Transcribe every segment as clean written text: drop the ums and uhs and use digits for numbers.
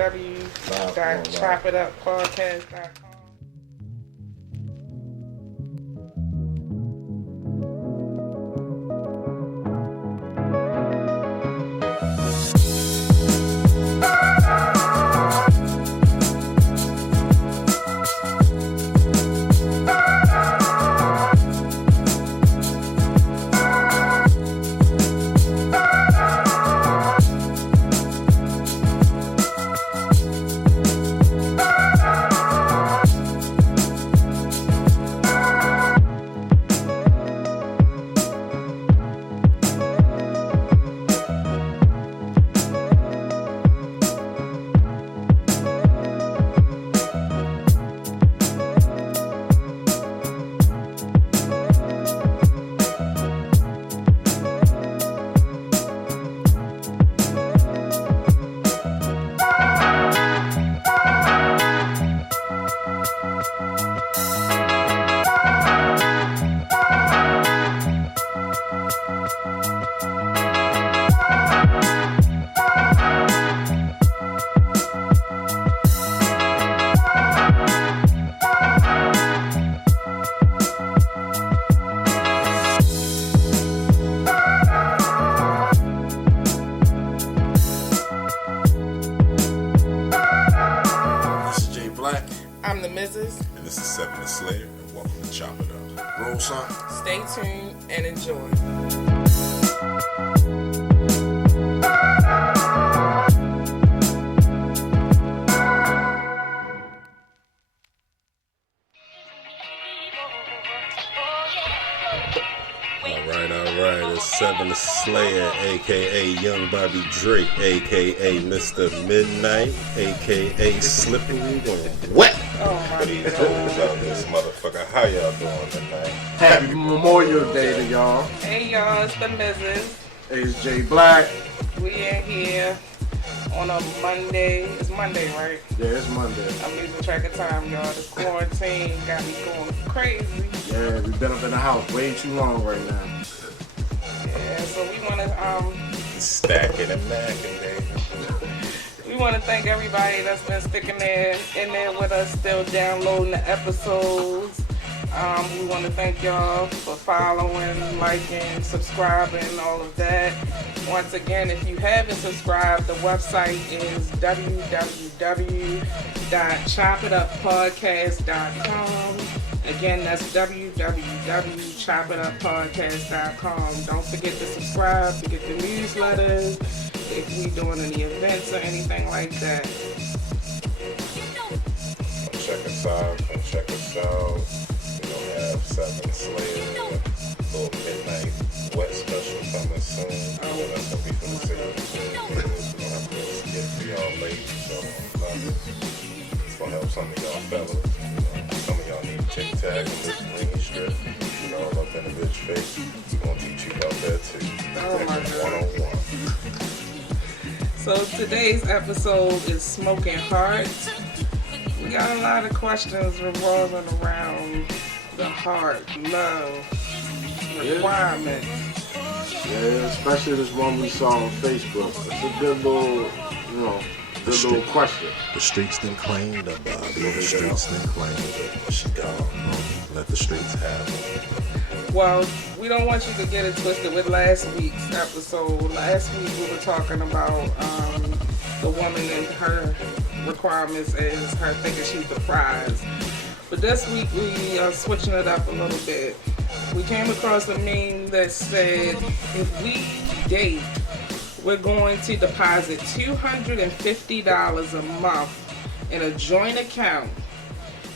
www.chopituppodcast.com. I'm the Mrs. And this is s1e11, and welcome to Chop It Up. Roll son. Stay tuned and enjoy. Alright, it's s1e11, aka Young Bobby Drake, aka Mr. Midnight, aka Slippery When Wet. Oh my God. About this motherfucker. How y'all doing tonight? Happy Memorial Day to y'all. Hey y'all, it's the Mrs. Hey, it's Jay Black. We in here on a Monday. It's Monday, right? Yeah, it's Monday. I'm losing track of time, y'all. This quarantine got me going crazy. Yeah, we've been up in the house way too long right now. Yeah, so we want to Stacking and macking, baby. we want to thank everybody that's been sticking in there with us, still downloading the episodes. We want to thank y'all for following, liking, subscribing, all of that. Once again, if you haven't subscribed, the website is www.chopituppodcast.com. Again, that's www.chopituppodcast.com. Don't forget to subscribe to get the newsletters if we doing any events or anything like that. Come check us out. We're going to have s1e11, little midnight wet special coming soon. That's going to be for the city. We're going to have to get for y'all ladies. So it's going to help some of y'all fellas. Some of y'all need Tic Tac and this green strip. Up in the bitch face. We're going to teach you about that too. Oh my God. 101. So today's episode is Smoking Hearts. We got a lot of questions revolving around the heart, love, requirements. Yeah, especially this one we saw on Facebook. It's a good little, good little question. The streets didn't claim the Bobby. The streets didn't claim the she gone. Let the streets have it. Well, we don't want you to get it twisted with last week's episode. Last week we were talking about the woman and her requirements as her thinking she's the prize. But this week we are switching it up a little bit. We came across a meme that said, if we date, we're going to deposit $250 a month in a joint account,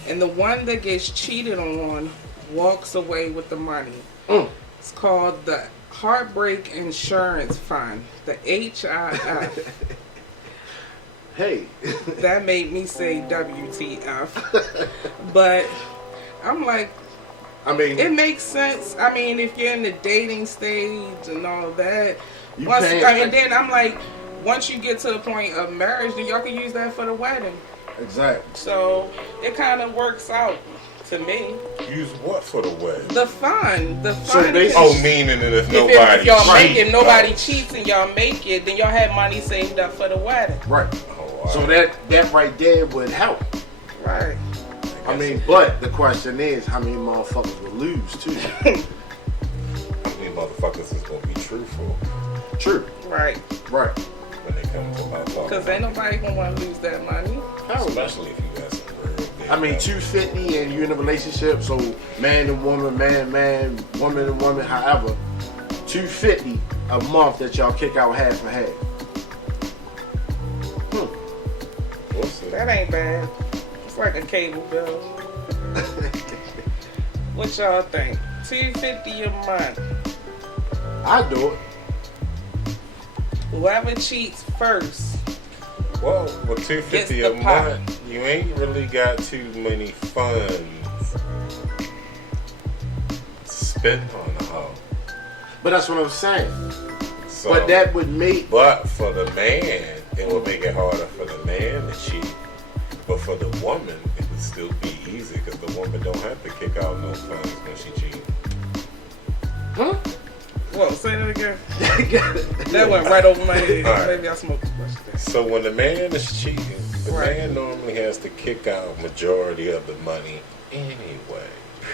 and the one that gets cheated on walks away with the money. It's called the Heartbreak Insurance Fund, the HIF. Hey. That made me say WTF. But I'm like, it makes sense. I mean, if you're in the dating stage and all that. And then I'm like, once you get to the point of marriage, then y'all can use that for the wedding. Exactly. So it kind of works out to me. Use what for the wedding? The fund. So meaning that if y'all make it, nobody cheats and y'all make it, then y'all have money saved up for the wedding. Right. Oh, So that right there would help. Right. I mean, but the question is, how many motherfuckers would lose too? How many motherfuckers is gonna be truthful? True. Right. Right. When it comes to my talk. Because ain't nobody gonna want to lose that money. Especially if you got some real big. I mean, 250 and you in a relationship, so man and woman, man, woman and woman, however, 250 a month that y'all kick out half and half. We'll see. That ain't bad. It's like a cable bill. What y'all think? $250 a month. I do it. Whoever cheats first. Well, with $250 Gets a the pot. month, you ain't really got too many funds to spend on the hoe. But that's what I'm saying. So, But that would make. But for the man, it would make it harder for the man to cheat. But for the woman, it would still be easy because the woman don't have to kick out no funds when she cheats. Huh? Whoa, say that again. That went right over my head. All right. Maybe I smoked too much there. So when the man is cheating, the Right. man normally has to kick out majority of the money anyway.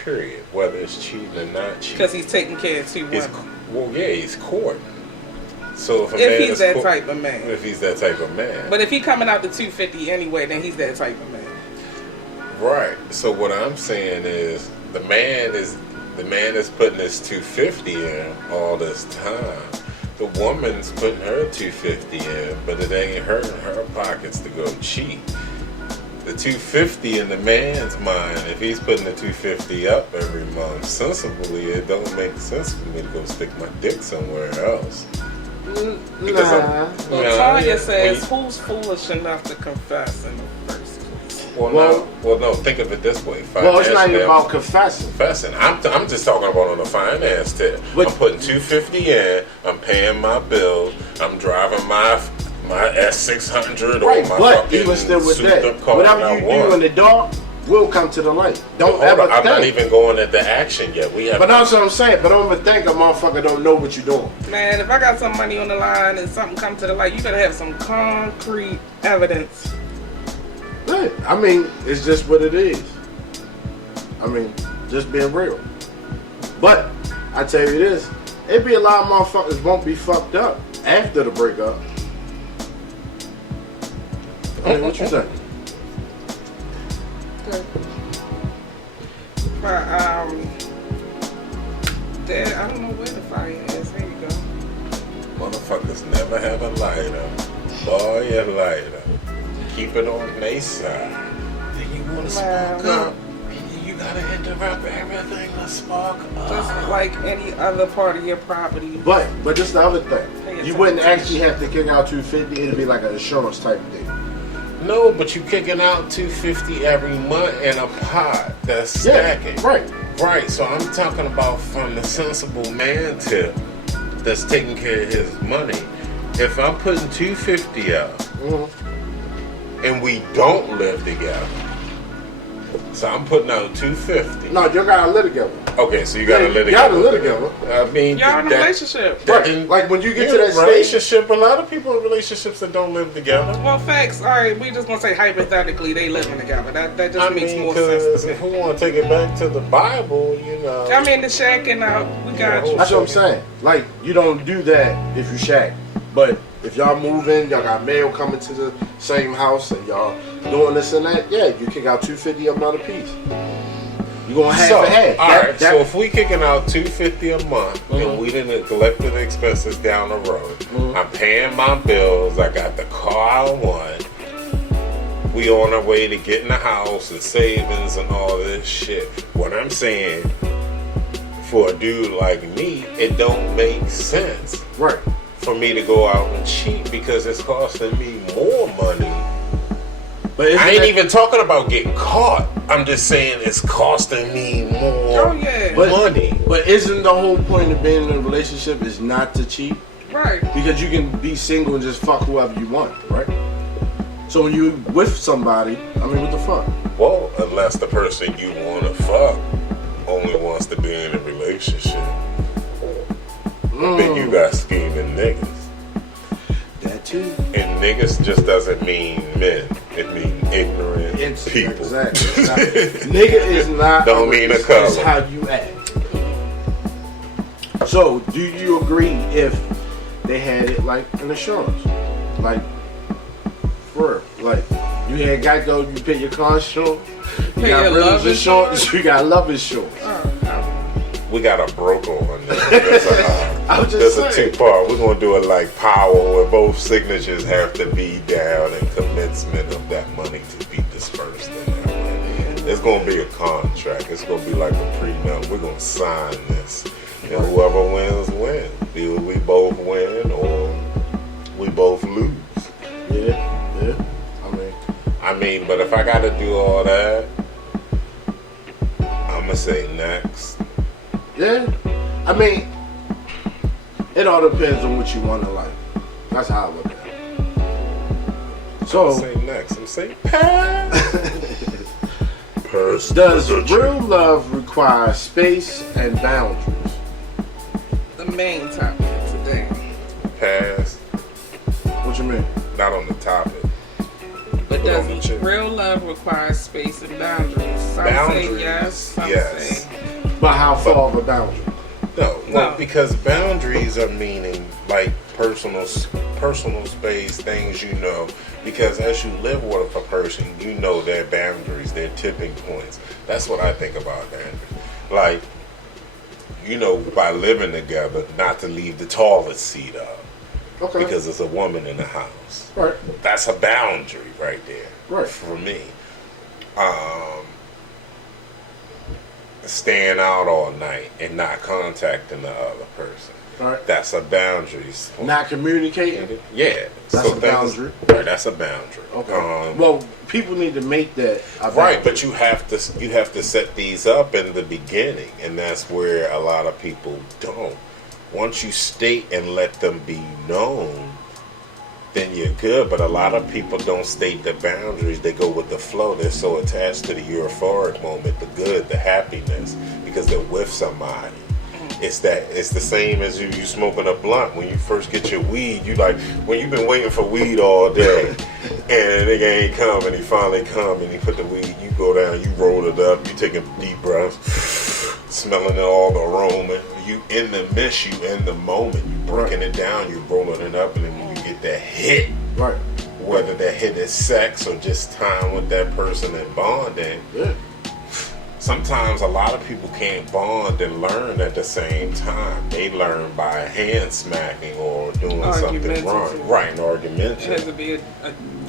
Period. Whether it's cheating or not cheating. Because he's taking care of two He's, women. well, yeah, he's courting. So if a If man he's is that type of man. if he's that type of man, But if he coming out to 250 anyway, then he's that type of man. right? So what I'm saying is the man is putting this 250 in all this time. The woman's putting her 250 in, but it ain't hurting her pockets to go cheat. The 250 in the man's mind, if he's putting the 250 up every month, sensibly, it don't make sense for me to go stick my dick somewhere else. Because Nah. Well, Tanya says, well, who's foolish enough to confess in the first place? no. Think of it this way. Well, it's not even Financially, about confessing. confessing. I'm just talking about on the finance tip. But- I'm putting 250 in. I'm paying my bills. I'm driving my S600 Right, or my but fucking even still with that, souped-up car whatever I you do want. in the dark will come to the light. Don't Hold ever on, I'm think. not even going into action yet. We have. But that's what I'm saying. But don't ever think a motherfucker don't know what you're doing. Man, if I got some money on the line and something come to the light, you better have some concrete evidence. Yeah, I mean, it's just what it is. I mean, just being real. But I tell you this, it be a lot of motherfuckers won't be fucked up after the breakup. I mean, what you think? Good. But, there, I don't know where the fire is. Here you go. Motherfuckers never have a lighter. Boy, a lighter. Keep it on their side. Then you want to spark Man, up. You gotta interrupt everything to spark up. Just like any other part of your property. But this is the other Pay thing. You wouldn't attention. actually have to kick out 250. It'd be like an insurance type thing. No, but you kicking out 250 every month in a pot that's stacking. Yeah, right. Right, so I'm talking about from the sensible man tip that's taking care of his money. If I'm putting 250 out Mm-hmm. and we don't live together, so I'm putting out 250. No, you gotta live together. Okay, so you gotta live You gotta together. live together. I mean, Y'all in a that- relationship. that- Right. Like when you get yeah, to that stage. relationship, a lot of people in relationships that don't live together. Well, facts. All right, we just gonna say hypothetically they living together. That just I makes mean, more sense because to if me. we want to take it back to the Bible, you know. I mean, the shacking out. We got you. That's what I'm saying. Like, you don't do that if you shack. But if y'all move in, y'all got mail coming to the same house, and y'all doing this and that, yeah, you kick out 250 of another piece. You gonna have So, to have. alright, so if we kicking out $250 a month and Mhm. we didn't collect the expenses down the road, Mhm. I'm paying my bills, I got the car I want, we on our way to getting a house and savings and all this shit. What I'm saying, for a dude like me, it don't make sense right. for me to go out and cheat because it's costing me more money. But isn't I ain't that- even talking about getting caught. I'm just saying it's costing me more Oh yeah. But- money. But isn't the whole point of being in a relationship is not to cheat? Right. Because you can be single and just fuck whoever you want, right? So when you with somebody, I mean, what the fuck? Well, unless the person you want to fuck only wants to be in a relationship. Then you got scheming niggas. That too. And niggas just doesn't mean men. It means ignorant people. Exactly. Nigga is not. Don't mean a color. It's how you act. So, do you agree if they had it like an insurance? Like, for real. Like, you had Geico, you pay your car insurance. You got renter's insurance. You got love insurance. We got a broker on there. I was just There's saying. a two-part. We're going to do it like power where both signatures have to be down and commencement of that money to be dispersed in that way. It's going to be a contract. It's going to be like a prenup. We're going to sign this. And whoever wins, wins. Either we both win or we both lose. Yeah. I mean, but if I got to do all that, I'm going to say next. Yeah. I mean, it all depends on what you want in life. That's how I look at it. So, I'm saying next. I'm saying pass. Does real love require space and boundaries? The main topic today. Pass. What you mean? Not on the topic. But Put on the does chip. real love require space and boundaries? Some Boundaries, say yes, some yes. say But how far of a boundary? No, No. because boundaries are meaning like personal space, things you know. Because as you live with a person, you know their boundaries, their tipping points. That's what I think about boundaries. Like, you know, by living together, not to leave the toilet seat up Okay. because there's a woman in the house. Right. That's a boundary right there. Right. For me. Staying out all night and not contacting the other person. Right. That's a boundary. Not communicating? Yeah. That's a boundary. Right, that's a boundary. Okay. Well, people need to make that a boundary. Right, but you have to set these up in the beginning, and that's where a lot of people don't. Once you state and let them be known, then you're good. But a lot of people don't state the boundaries. They go with the flow. They're so attached to the euphoric moment, the good, the happiness, because they're with somebody. It's the same as you smoking a blunt. When you first get your weed, you like, when you've been waiting for weed all day, and the nigga ain't come, and he finally come, and he put the weed, you go down, you roll it up, you taking deep breaths, smelling all the aroma. You in the mist, you in the moment, you breaking it down, you rolling it up, and then when you get that hit, Right. whether that hit is sex or just time with that person and bonding. Yeah. Sometimes a lot of people can't bond and learn at the same time. They learn by hand smacking or doing something wrong. Right, an argument. it has to be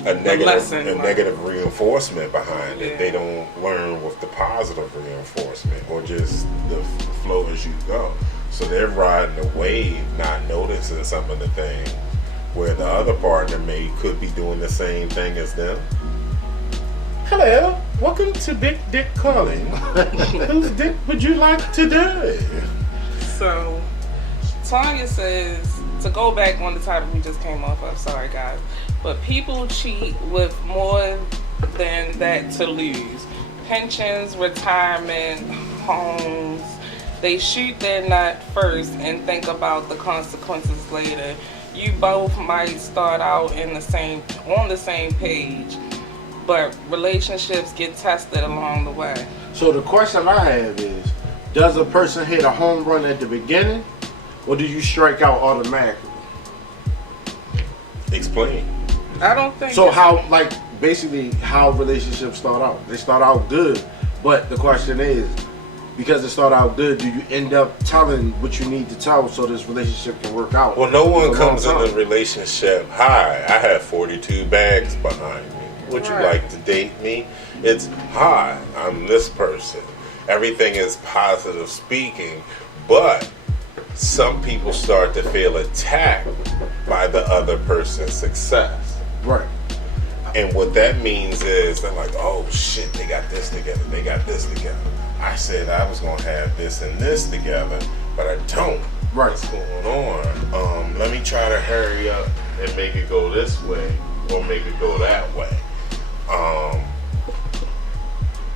A negative, lesson, a like- negative reinforcement behind Yeah. it. They don't learn with the positive reinforcement or just the flow as you go. So they're riding the wave, not noticing some of the things where the other partner could be doing the same thing as them. Hello, welcome to Big Dick Calling. Whose dick would you like today? So, Tanya says, to go back on the topic we just came off of, sorry guys, but people cheat with more than that to lose. Pensions, retirement, homes. They shoot their nut first and think about the consequences later. You both might start out on the same page, but relationships get tested along the way. So the question I have is, does a person hit a home run at the beginning, or do you strike out automatically? Explain. I don't think So how relationships start out? They start out good, but the question is, because it start out good, do you end up telling what you need to tell so this relationship can work out? Well, no one for a long comes in time? a relationship, hi, I have 42 bags behind me. Would you Right. like to date me? It's, hi, I'm this person. Everything is positive speaking, but some people start to feel attacked by the other person's success. Right. And what that means is they're like, oh shit, they got this together, they got this together. I said I was gonna have this and this together, but I don't. Right. What's going on? Let me try to hurry up and make it go this way or make it go that way.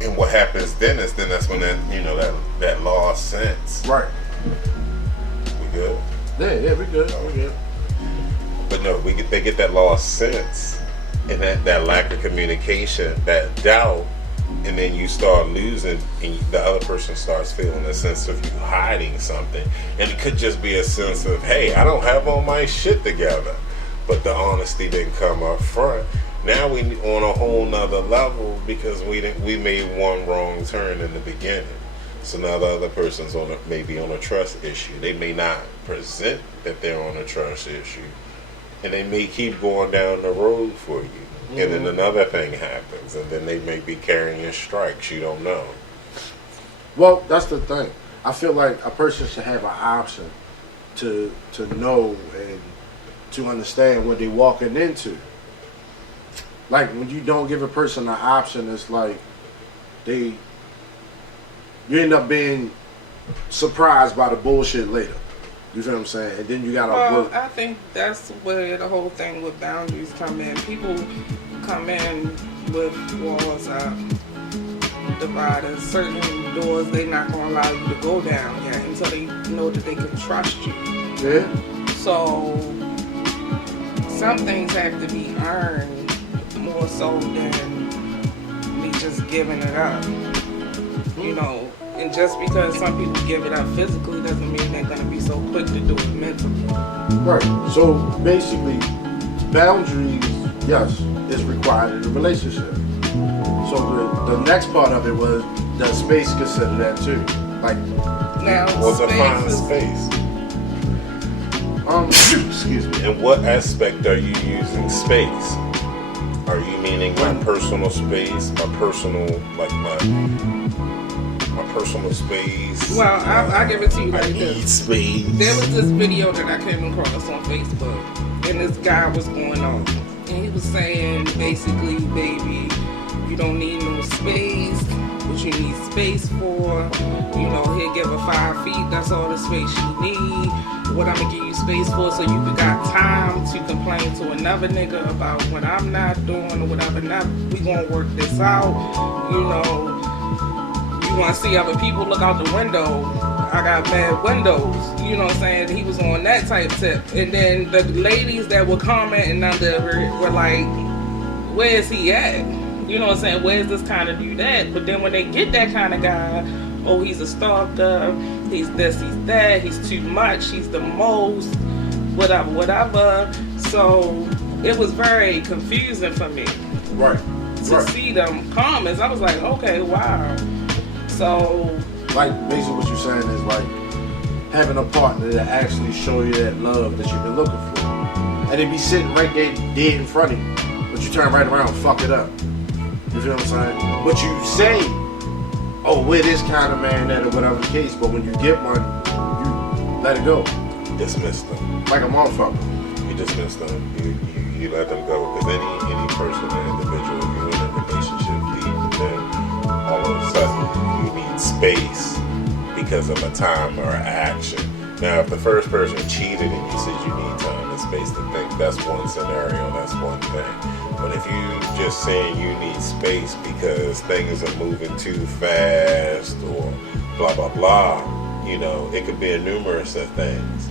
And what happens then that's when that lost sense. Right. We good? Yeah, we good. We good. But they get that lost sense and that lack of communication, that doubt, and then you start losing, and the other person starts feeling a sense of you hiding something, and it could just be a sense of, hey, I don't have all my shit together, but the honesty didn't come up front. Now we on a whole nother level because we made one wrong turn in the beginning. So now the other person's maybe on a trust issue. They may not present that they're on a trust issue, and they may keep going down the road for you. Mm-hmm. And then another thing happens, and then they may be carrying strikes. You don't know. Well, that's the thing. I feel like a person should have an option to know and to understand what they're walking into. Like when you don't give a person an option, it's like you end up being surprised by the bullshit later. You feel what I'm saying? And then you gotta work. I think that's where the whole thing with boundaries come in. People come in with walls up, dividers, certain doors they not gonna allow you to go down yet until they know that they can trust you. Yeah. So some things have to be earned more so than me just giving it up. You know, and just because some people give it up physically doesn't mean they're going to be so quick to do it mentally. Right. So basically, boundaries, yes, is required in a relationship. So the next part of it was, does space consider that too? Like, now, what's a fine space? Excuse me. In what aspect are you using space? Are you meaning my personal space, my personal, like my personal space? Well, I'll give it to you like this. Space. There was this video that I came across on Facebook, and this guy was going on, and he was saying basically, baby, you don't need no space. What you need space for, you know, he'll give her 5 feet. That's all the space you need. What I'm gonna give you space for, so you got time to complain to another nigga about what I'm not doing or whatever. Now we gonna work this out. You know, you wanna see other people look out the window. I got bad windows. You know what I'm saying? He was on that type tip. And then the ladies that were commenting under were like, where is he at? You know what I'm saying? Where's this kind of dude at? But then when they get that kind of guy, oh, he's a stalker, he's this, he's that, he's too much, he's the most, whatever. So it was very confusing for me. Right. To see them comments. I was like, okay, wow. So, like, basically what you're saying is like having a partner that actually show you that love that you've been looking for. And they be sitting right there dead in front of you, but you turn right around and fuck it up. You feel what I'm saying? But you say, oh, we're this kind of man, that or whatever the case, but when you get one, you let it go. Dismiss them. Like a motherfucker. You dismiss them. You let them go. Because any person or individual, if you're in a relationship, then all of a sudden you need space because of a time or action. Now, if the first person cheated and you said you need time and space to think, that's one scenario, that's one thing. But if you just saying you need space because things are moving too fast or blah, blah, blah, you know, it could be a numerous of things.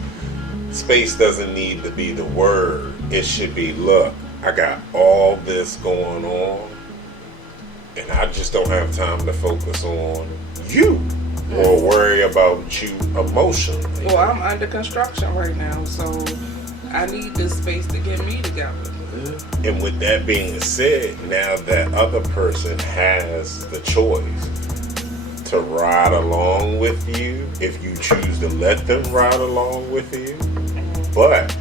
Space doesn't need to be the word. It should be, look, I got all this going on and I just don't have time to focus on you or worry about you emotionally. Well, I'm under construction right now, so I need this space to get me together. And with that being said, now that other person has the choice to ride along with you, if you choose to let them ride along with you. But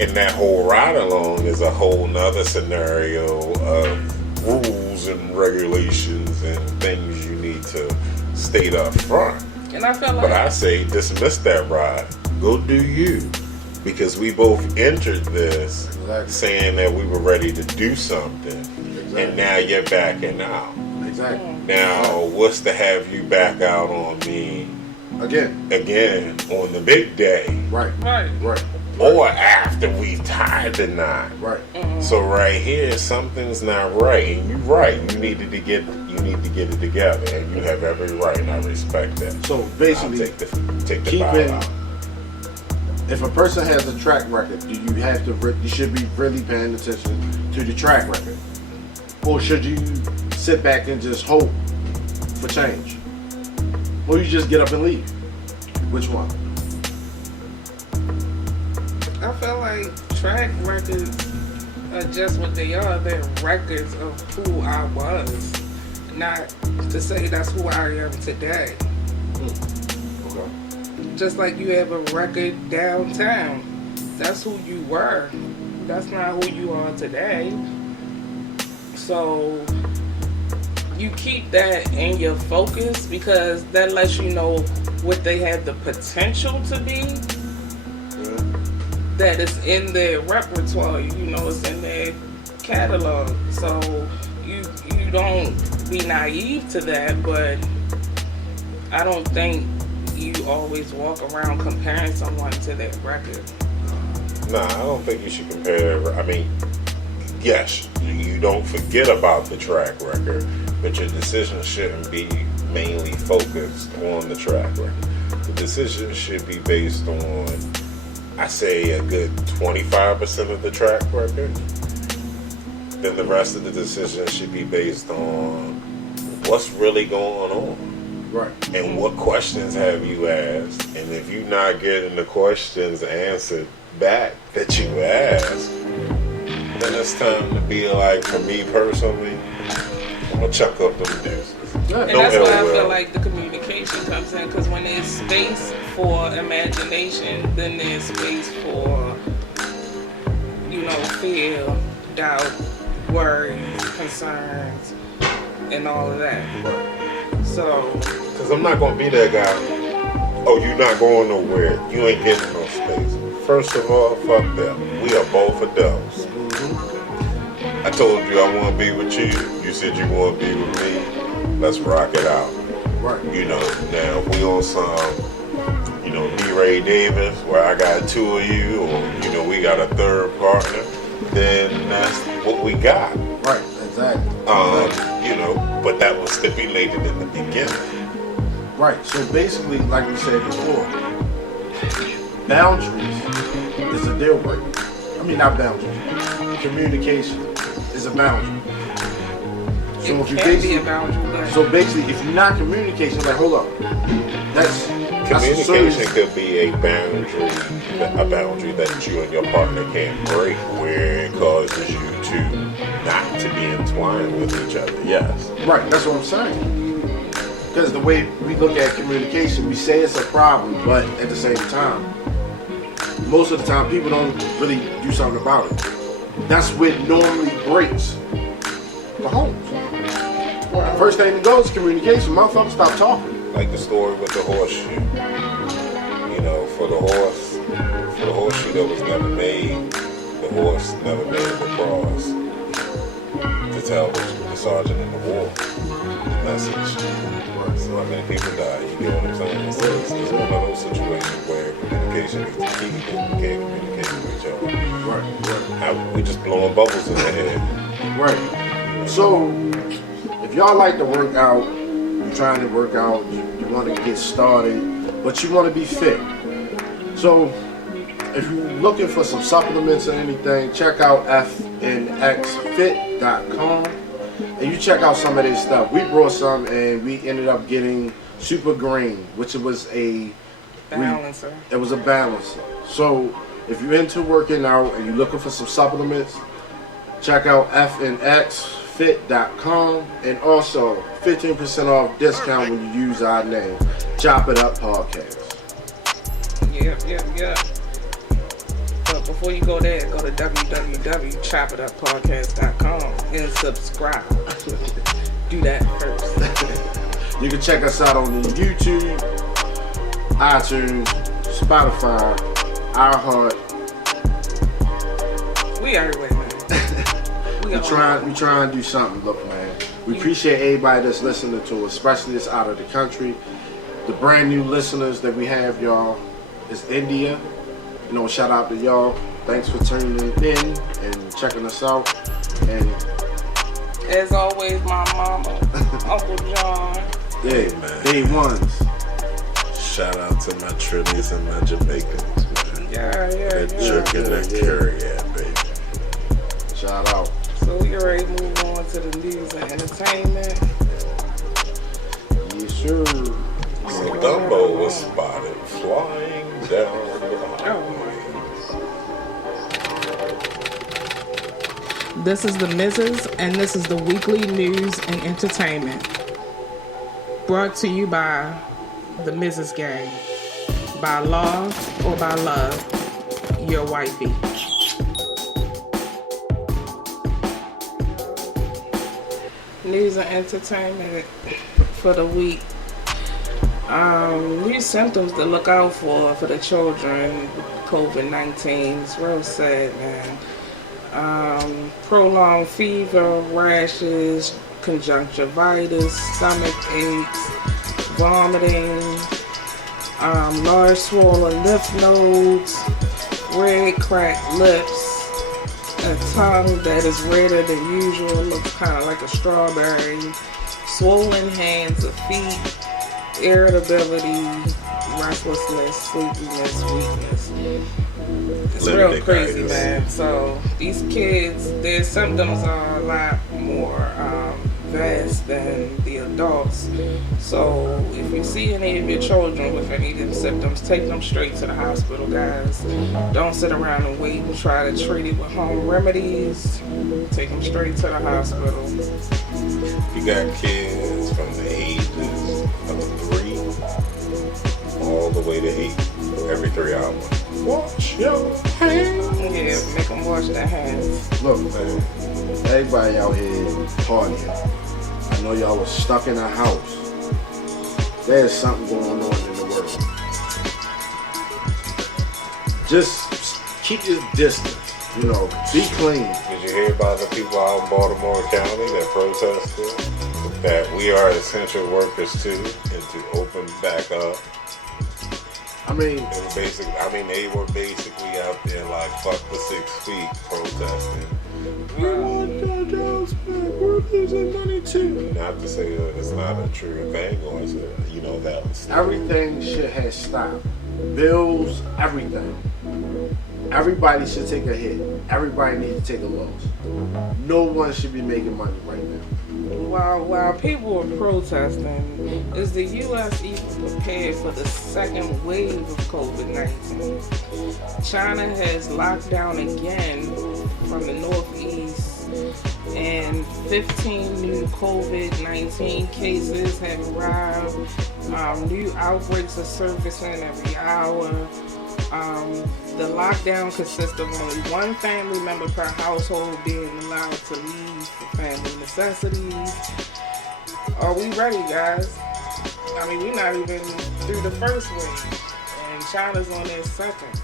in that whole ride along is a whole nother scenario of rules and regulations and things you need to state up front. And I feel like, but I say dismiss that ride. Go do you. Because we both entered this saying that we were ready to do something. Exactly. And now you're backing out. Exactly. Now, what's to have you back out on me again on the big day? Right. Or after we've tied the knot. Right. So right here, something's not right. And you're right. You need to get it together. And you have every right, and I respect that. So basically, I'll take the file out. if a person has a track record, do you have to? You should be really paying attention to the track record, or should you sit back and just hope for change, or you just get up and leave? Which one? I feel like track records are just what they are. They're records of who I was, not to say that's who I am today. Okay. Just like you have a record downtown, that's who you were. That's not who you are today. So you keep that in your focus because that lets you know what they have the potential to be. That is in their repertoire, it's in their catalog. So you don't be naive to that, but I don't think you always walk around comparing someone to their record. Nah, I don't think you should compare. I mean, yes, you don't forget about the track record, but your decision shouldn't be mainly focused on the track record. The decision should be based on, I say, a good 25% of the track record. Then the rest of the decision should be based on what's really going on. Right. And what questions have you asked? And if you're not getting the questions answered back that you asked, then it's time to be like, for me personally, I'm gonna chuck up them deuces. And No that's why I ill will. feel like the communication comes in, because when there's space for imagination, then there's space for, fear, doubt, worries, concerns, and all of that. So, because I'm not gonna be that guy. Oh, you're not going nowhere. You ain't getting no space. First of all, fuck that. We are both adults. I told you I want to be with you. You said you want to be with me. Let's rock it out. Right. Now if we on some, D. Ray Davis, where I got two of you, or we got a third partner, then that's what we got. Right. Exactly. But that was stipulated in the beginning. Right. So basically, like we said before, boundaries is a deal breaker. I mean, not boundaries. Communication is a boundary. So it can be a boundary. But So basically, if you're not communicating, like, hold up, that's Communication could be a boundary that you and your partner can't break, where it causes you to not to be entwined with each other. Yes. Right. That's what I'm saying. Because the way we look at communication, we say it's a problem, but at the same time, most of the time, people don't really do something about it. That's what normally breaks the homes. The first thing that goes is communication. Motherfuckers stop talking. Like the story with the horseshoe. For the horseshoe that was never made, the horse never made it across to tell the sergeant in the war the message. So how many people died? You get what I'm saying? It's one of those situations where communication is the key, and we can't communicate with each other. Right. We just blowing bubbles in the head. Right. So, if y'all like to work out, you're trying to work out, you want to get started, but you want to be fit. So, if you're looking for some supplements or anything, check out fnxfit.com and you check out some of this stuff. We brought some and we ended up getting Super Green, which was a balancer. It was a balancer. So, if you're into working out and you're looking for some supplements, check out fnxfit.com, and also 15% off discount when you use our name, Chop It Up Podcast. Yep. But before you go there, go to www.chopituppodcast.com and subscribe. Do that first. You can check us out on YouTube, iTunes, Spotify, iHeart. We everywhere, man. We try and do something. Look, man, we appreciate everybody that's listening to us, especially that's out of the country. The brand new listeners that we have, y'all, is India. Shout out to y'all. Thanks for tuning in and checking us out. And as always, my mama, Uncle John. Yeah, man. Day ones. Shout out to my Trillies and my Jamaicans, man. Yeah. Jerk in that carry baby. Shout out. So we already move on to the news and entertainment. Yes, sir. So Dumbo was spotted flying down the highway. This is the Mrs. and this is the weekly news and entertainment. Brought to you by the Mrs. Gang. By law or by love, your wifey. News and entertainment for the week. New symptoms to look out for the children. COVID-19 is real sad, man. Prolonged fever, rashes, conjunctivitis, stomach aches, vomiting, large swollen lymph nodes, red cracked lips, a tongue that is redder than usual, looks kind of like a strawberry, swollen hands or feet, irritability, restlessness, sleepiness, weakness. It's real crazy, man. So these kids, their symptoms are a lot more vast than the adults. So if you see any of your children with any of them symptoms, take them straight to the hospital, guys. Don't sit around and wait and try to treat it with home remedies. Take them straight to the hospital. You got kids from the ages of 3 all the way to 8 every 3 hours. Wash your hands. Yeah, make them wash their hands. Look, man, everybody out here partying. I know y'all was stuck in a house. There's something going on in the world. Just keep your distance. You know, be clean. Did you hear about the people out in Baltimore County that protested that we are essential workers too, and to open back up? I mean, they were basically out there like fuck the 6 feet protesting. we want our jobs back. We're losing money too. Not to say that it's not a true thing, or is it, that was Everything shit has stopped. Bills, everything. Everybody should take a hit. Everybody needs to take a loss. No one should be making money right now. While people are protesting, is the U.S. even prepared for the second wave of COVID-19? China has locked down again from the northeast, and 15 new COVID-19 cases have arrived. New outbreaks are surfacing every hour. The lockdown consists of only one family member per household being allowed to leave for family necessities. Are we ready, guys? I mean, we're not even through the first wave, and China's on their second.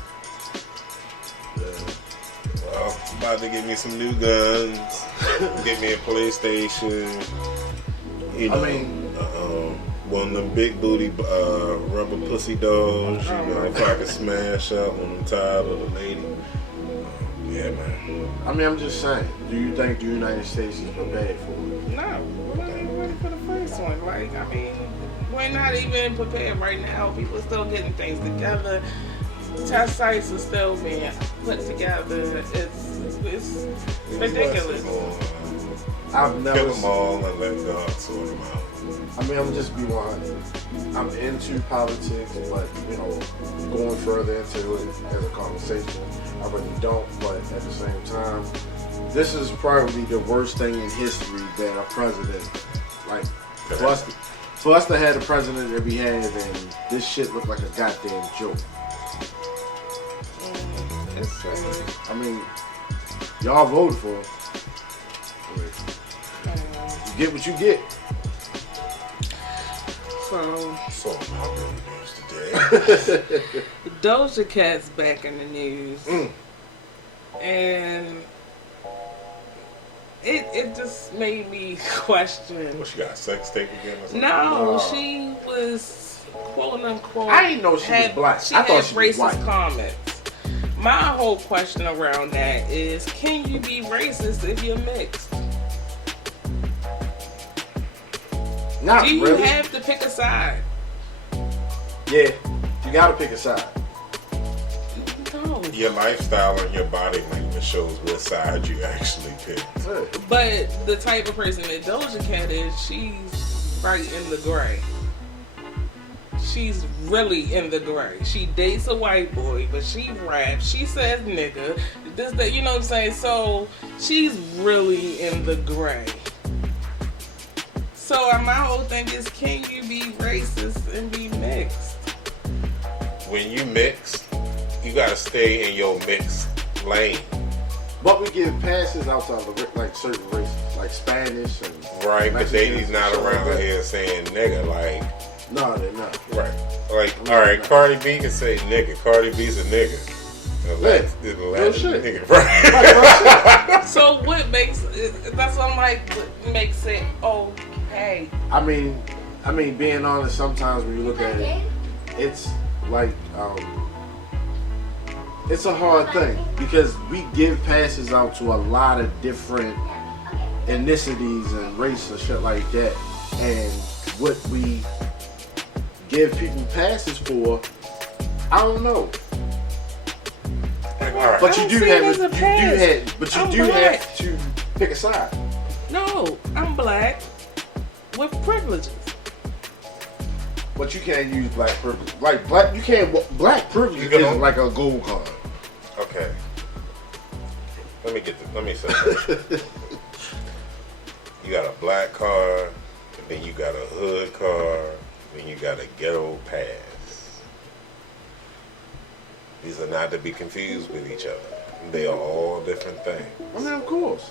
Well, I'm about to get me some new guns, get me a PlayStation, one of them big booty rubber pussy dolls, if I can smash up when I'm tired of the lady. Yeah, man. I mean, I'm just saying, do you think the United States is prepared for it? No, we're not even ready for the first one. We're not even prepared right now. People are still getting things together. Test sites are still being put together. It's ridiculous. I've never kill them all and let God sort them out. I mean, I'm just be 100. I'm into politics, but going further into it as a conversation, I really don't. But at the same time, this is probably the worst thing in history that a president, for us to have the president that we have, and this shit looked like a goddamn joke. It's sad. I mean, y'all voted for him. You get what you get. So about the news today. Doja Cat's back in the news. And it just made me question. What, she got a sex tape again or something? No, she was quote unquote. I didn't know she was black. I thought she was white. Racist comments. My whole question around that is, can you be racist if you're mixed? Not Do you really. have to pick a side? Yeah, you gotta pick a side. No, Your lifestyle and your body language shows what side you actually pick. But the type of person that Doja Cat is, she's right in the gray. She's really in the gray. She dates a white boy, but she raps. She says nigga. This, that, you know what I'm saying? So she's really in the gray. So my whole thing is, can you be racist and be mixed? When you mix, you gotta stay in your mixed lane. But we give passes outside of like certain races, like Spanish and Right, but Mexicans they's not and shit around like that. here saying nigga, like, No, they're not. right. Like, alright, Cardi B can say nigga. Cardi B's a nigga. Real Latin shit. nigga, right? So what makes that's what I'm like, what makes it okay? I mean, being honest, sometimes when you look at it, it's like it's a hard thing because we give passes out to a lot of different ethnicities and race and shit like that, and what we give people passes for, I don't know. Like, alright. But you I do don't see it as a pass. I'm black. have to pick a side. No, I'm black with privileges. But you can't use black privilege. Like black, you can't. Black privilege You can is only- like a gold card. Okay. Let me say this. You got a black car, and then you got a hood car, then you got a ghetto pass. These are not to be confused with each other. They are all different things. I mean, of course.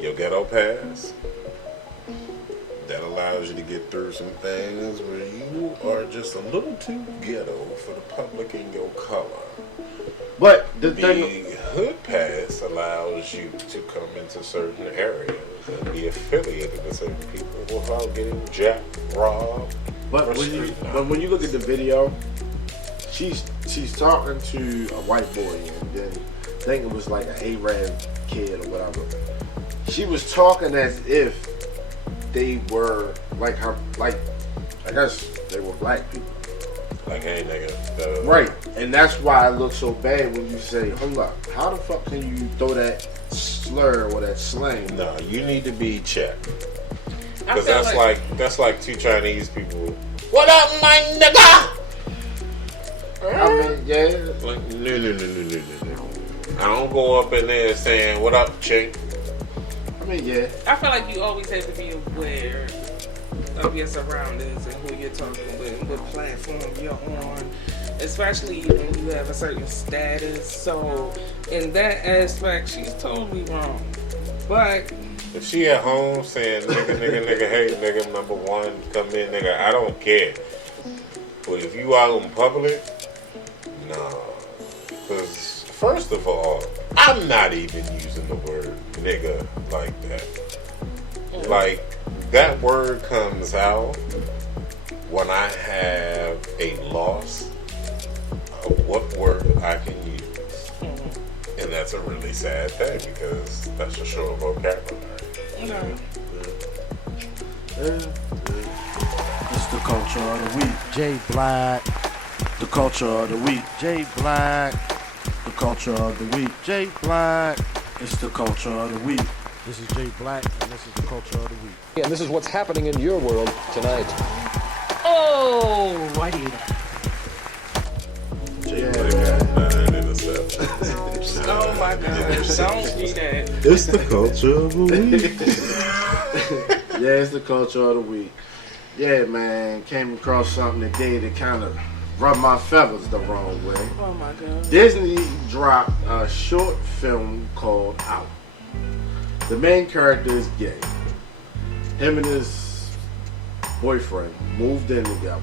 Your ghetto pass, that allows you to get through some things where you are just a little too ghetto for the public in your color. But the thing, The hood pass allows you to come into certain areas and be affiliated with certain people without getting jacked, robbed, but or when you, street but when you look at the video, she's talking to a white boy, and then I think it was like an Arab kid or whatever. She was talking as if they were like her, like I guess they were black people. like, hey nigga. Right, and that's why it looks so bad when you say, hold up, how the fuck can you throw that slur or that slang? No, you need to be checked. I Because feel that's like two Chinese people. What up, my nigga? I mean, yeah, Like, no. I don't go up in there saying, what up, chick? I mean, yeah. I feel like you always have to be aware of your surroundings and who you're talking with and what platform you're on, especially when you have a certain status. So in that aspect, she's totally wrong. But If she at home saying, nigga, hey, nigga, number one, come in, nigga, I don't care. But if you out in public, nah. Because, first of all, I'm not even using the word nigga like that. Like, that word comes out when I have a loss of what word I can use. And that's a really sad thing because that's a show of vocabulary. It's the culture of the week. J Black, The culture of the week. J Black, The culture of the week. J Black. It's the culture of the week. This is J Black, and this is the culture of the week. And this is what's happening in your world tonight. oh, righty. Jay Black got 9 interceptions. Oh my gosh, don't do that. It's the culture of the week. Yeah, it's the culture of the week. Yeah, man, came across something today that kind of rubbed my feathers the wrong way. Oh my god. Disney dropped a short film called Out. The main character is gay. Him and his boyfriend moved in together.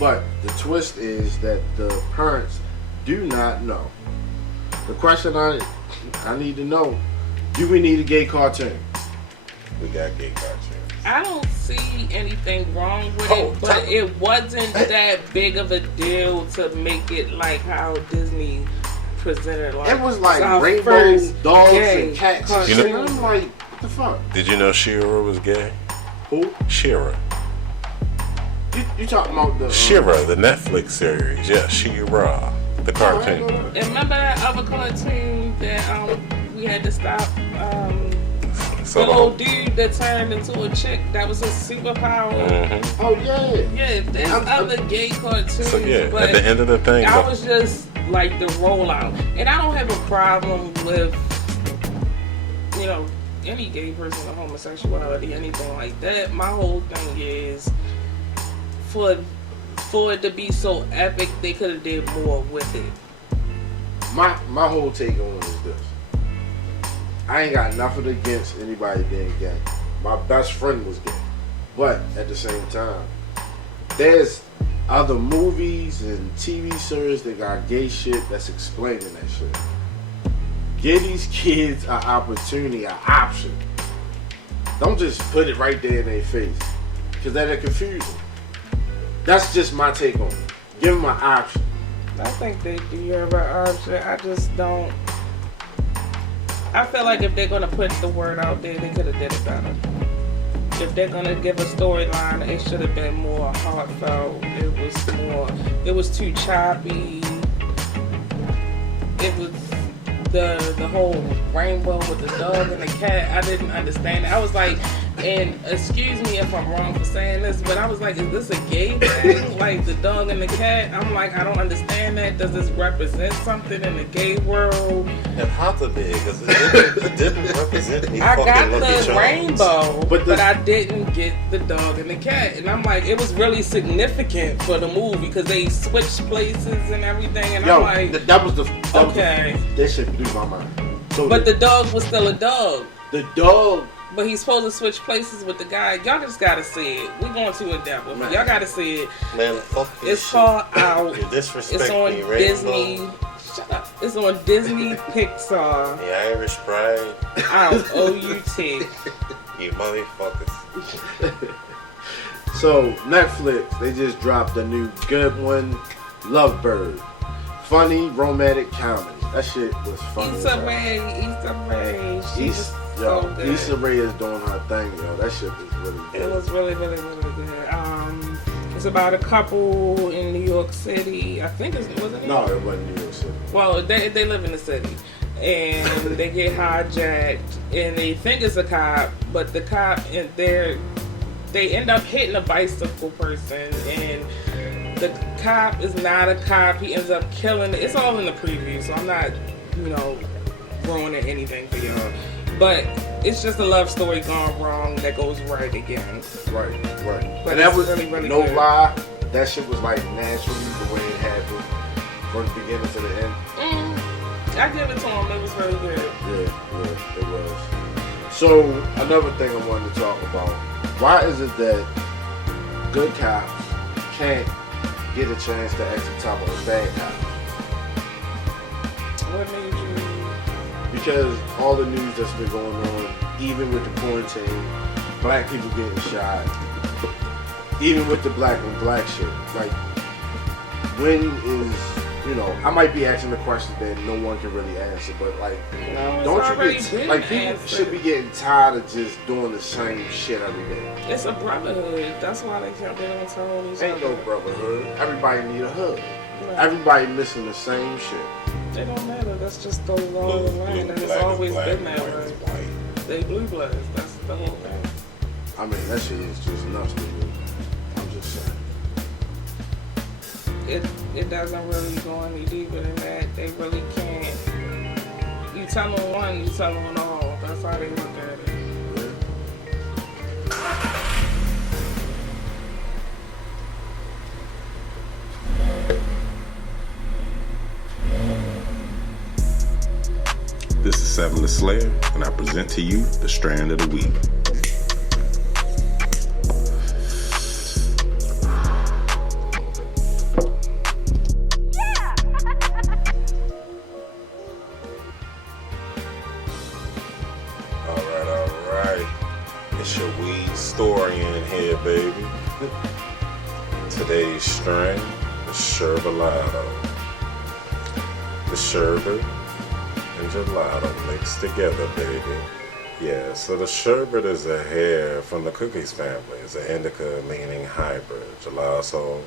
But the twist is that the parents do not know. The question I need to know, do we need a gay cartoon? We got gay cartoons. I don't see anything wrong with it, but it wasn't that big of a deal to make it like how Disney presented. Like It was like our rainbow first dogs gay and cats. cartoon. And I'm like, what the fuck? Did you know Shira was gay? Who? Shira. You talking about the Shira, the Netflix series. Yeah, Shira. The cartoon. And remember that other cartoon that we had to stop? So The little dude that turned into a chick that was his superpower. Mm-hmm. Oh yeah. Yeah, there's other gay cartoons. So yeah, but at the end of the thing, I was just like the rollout, and I don't have a problem with any gay person or homosexuality, anything like that. My whole thing is for it to be so epic, they could have did more with it. My whole take on it is this. I ain't got nothing against anybody being gay. My best friend was gay. But at the same time, there's other movies and TV series that got gay shit that's explaining that shit. Give these kids an opportunity, an option. Don't just put it right there in their face. Because that'll confuse them. That's just my take on it. Give them an option. I think they do have an option. I just don't. I feel like if they're gonna put the word out there, they could have did it better. If they're gonna give a storyline, it should have been more heartfelt. It was too choppy. It was the whole rainbow with the dog and the cat. I didn't understand it. I was like, and excuse me if I'm wrong for saying this, but I was like, is this a gay thing? Like the dog and the cat? I'm like, I don't understand that. Does this represent something in the gay world? It had to be, because it didn't represent me. I got fucking Lucky the Charms. rainbow, But but I didn't get the dog and the cat. And I'm like, it was really significant for the movie because they switched places and everything. And I'm like, that shit blew my mind. So but the dog was still a dog. The dog. But he's supposed to switch places with the guy. Y'all just gotta see it. We're going to in depth. Y'all gotta see it. Man, fuck this It's shit. called Out. You disrespect It's on me, Rainbow. Disney. Shut up. It's on Disney Pixar. The Irish Pride. Out. O-U-T. You motherfuckers. So Netflix, they just dropped a new good one, Lovebird. Funny romantic comedy. That shit was funny. Issa Rae. She's Yo, so good. Issa Rae is doing her thing, yo. That shit was really good. It was really, really, really good. It's about a couple in New York City. I think wasn't it? No, it wasn't New York City. Well, they live in the city, and they get hijacked, and they think it's a cop, but the cop and they end up hitting a bicycle person, and the cop is not a cop. He ends up killing it. It's all in the preview, so I'm not, ruining anything for y'all. But it's just a love story gone wrong that goes right again. Right. But And that it's was really, really no good. lie. That shit was like naturally the way it happened from the beginning to the end. I give it to him. It was really good. Yeah, it was. So another thing I wanted to talk about: why is it that good cops can't get a chance to actually talk about bad cops? What made you? Because all the news that's been going on, even with the quarantine, black people getting shot, even with the black on black shit. Like, when is, I might be asking the question that no one can really answer, but like, No, don't it's you already get, been like, people answered. should be getting tired of just doing the same shit every day. It's a brotherhood. That's why they don't tell each Ain't no other. brotherhood. Everybody need a hug. Right. Everybody missing the same shit. They don't matter. That's just the law of the land, and it's always been that way. They blue bloods. That's the whole thing. I mean, that shit is just nuts to me. I'm just saying. It doesn't really go any deeper than that. They really can't. You tell them one, you tell them all. That's how they look at it. This is s1e11 the Slayer, and I present to you the Strand of the Week. Alright. It's your weed historian here, baby. Today's strain is Sherbalato. The sherbet and gelato mixed together, baby. Yeah, so the sherbet is a hair from the cookies family. It's an indica-leaning hybrid. Gelato,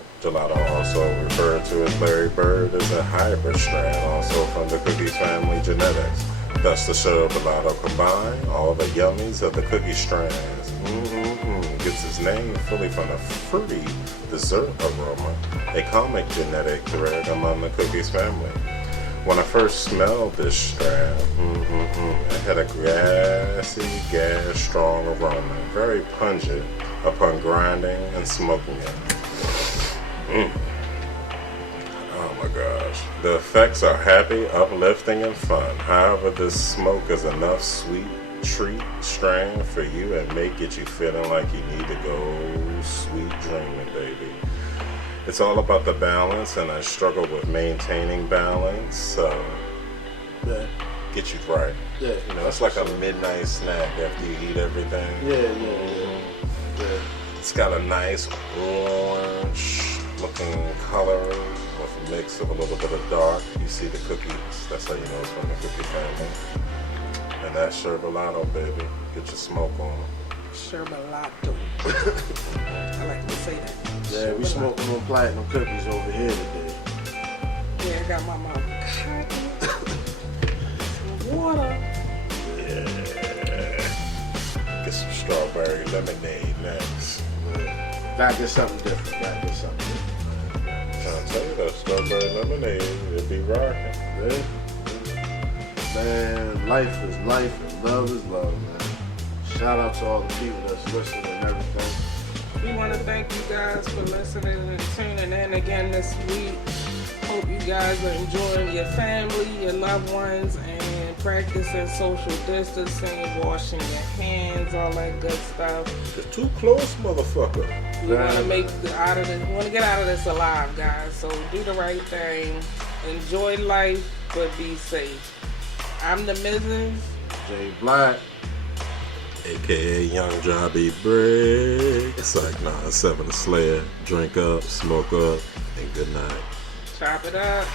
also referred to as Larry Bird, is a hybrid strand, also from the cookies family genetics. Thus, the sherbet combine all the yummies of the cookie strands. Gets its name fully from the fruity dessert aroma, a comic genetic thread among the cookies family. When I first smelled this strand, it had a grassy, gas-strong aroma, very pungent upon grinding and smoking it. Oh my gosh. The effects are happy, uplifting, and fun. However, this smoke is enough sweet treat strand for you and may get you feeling like you need to go sweet dreaming, baby. It's all about the balance, and I struggle with maintaining balance. So, Yeah. get you right. Yeah. You know, it's like a midnight snack after you eat everything. Yeah. It's got a nice orange-looking color with a mix of a little bit of dark. You see the cookies. That's how you know it's from the cookie family. And that's sherbet, baby. Get your smoke on. Sherbalato. I like to say that. Yeah, we smoking on platinum cookies over here today. Yeah, I got my mouth cotton. Some water. Yeah. Get some strawberry lemonade next. Gotta get something different. Trying to tell you that strawberry lemonade, it'll be rocking. Yeah. Man, life is life and love is love, man. Shout out to all the people that's listening and everything. We want to thank you guys for listening and tuning in again this week. Hope you guys are enjoying your family, your loved ones, and practicing social distancing, washing your hands, all that good stuff. You're too close, motherfucker. We want to we want to get out of this alive, guys. So do the right thing, enjoy life, but be safe. I'm the Mrs. Jay Black. AKA Young Jobby Brick. It's like 9-7 the Slayer. Drink up, smoke up, and good night. Chop it up.